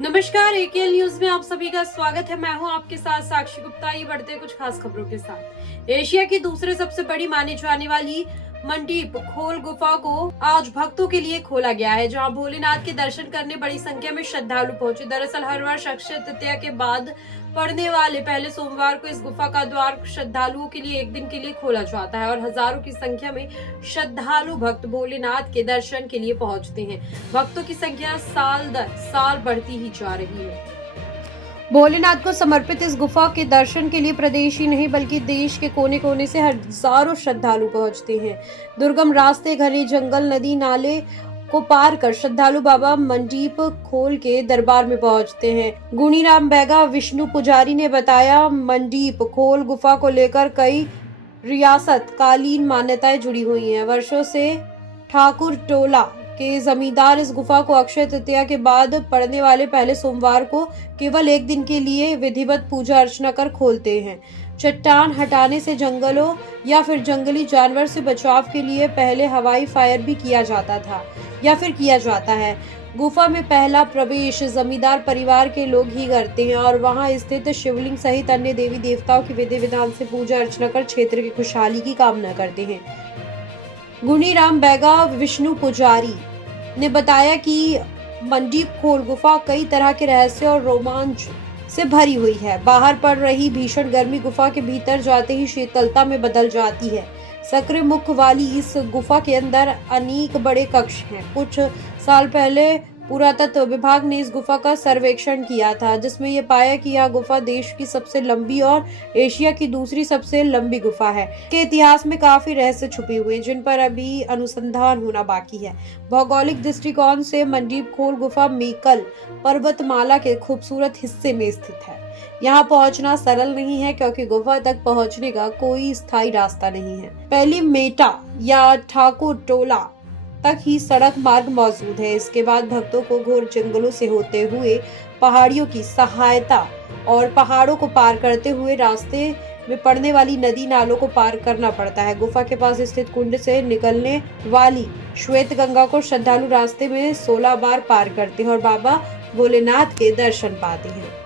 नमस्कार, एकेएल न्यूज में आप सभी का स्वागत है। मैं हूं आपके साथ साक्षी गुप्ता। ये बढ़ते हैं कुछ खास खबरों के साथ। एशिया की दूसरे सबसे बड़ी मानी जाने वाली मंडीप खोल गुफा को आज भक्तों के लिए खोला गया है, जहां भोलेनाथ के दर्शन करने बड़ी संख्या में श्रद्धालु पहुंचे। दरअसल हर वर्ष अक्षय तृतीया के बाद पड़ने वाले पहले सोमवार को इस गुफा का द्वार श्रद्धालुओं के लिए एक दिन के लिए खोला जाता है और हजारों की संख्या में श्रद्धालु भक्त भोलेनाथ के दर्शन के लिए पहुंचते हैं। भक्तों की संख्या साल दर साल बढ़ती ही जा रही है। भोलेनाथ को समर्पित इस गुफा के दर्शन के लिए प्रदेश ही नहीं बल्कि देश के कोने कोने से हजारों श्रद्धालु पहुंचते हैं। दुर्गम रास्ते, घने जंगल, नदी नाले को पार कर श्रद्धालु बाबा मंडीप खोल के दरबार में पहुंचते हैं। गुणीराम बैगा विष्णु पुजारी ने बताया, मंडीप खोल गुफा को लेकर कई रियासत कालीन मान्यताएं जुड़ी हुई हैं। वर्षों से ठाकुर टोला के जमींदार इस गुफा को अक्षय तृतीया के बाद पड़ने वाले पहले सोमवार को केवल एक दिन के लिए विधिवत पूजा अर्चना कर खोलते हैं। चट्टान हटाने से जंगलों या फिर जंगली जानवर से बचाव के लिए पहले हवाई फायर भी किया जाता था या फिर किया जाता है। गुफा में पहला प्रवेश जमींदार परिवार के लोग ही करते हैं और वहां स्थित शिवलिंग सहित अन्य देवी देवताओं की विधि विधान से पूजा अर्चना कर क्षेत्र की खुशहाली की कामना करते हैं। गुणीराम बैगा विष्णु पुजारी ने बताया कि मंडीप खोल गुफा कई तरह के रहस्य और रोमांच से भरी हुई है। बाहर पड़ रही भीषण गर्मी गुफा के भीतर जाते ही शीतलता में बदल जाती है। सक्रिय मुख वाली इस गुफा के अंदर अनेक बड़े कक्ष हैं। कुछ साल पहले पुरातत्व विभाग ने इस गुफा का सर्वेक्षण किया था, जिसमें यह पाया कि यह गुफा देश की सबसे लंबी और एशिया की दूसरी सबसे लंबी गुफा है। के इतिहास में काफी रहस्य छुपे हुए हैं, जिन पर अभी अनुसंधान होना बाकी है। भौगोलिक दृष्टिकोण से मंडीप खोल गुफा मेकल पर्वतमाला के खूबसूरत हिस्से में स्थित है। यहाँ पहुँचना सरल नहीं है क्योंकि गुफा तक पहुँचने का कोई स्थायी रास्ता नहीं है। पहली मेटा या ठाकुर टोला तक ही सड़क मार्ग मौजूद है। इसके बाद भक्तों को घोर जंगलों से होते हुए पहाड़ियों की सहायता और पहाड़ों को पार करते हुए रास्ते में पड़ने वाली नदी नालों को पार करना पड़ता है। गुफा के पास स्थित कुंड से निकलने वाली श्वेत गंगा को श्रद्धालु रास्ते में 16 बार पार करते हैं और बाबा भोलेनाथ के दर्शन पाते हैं।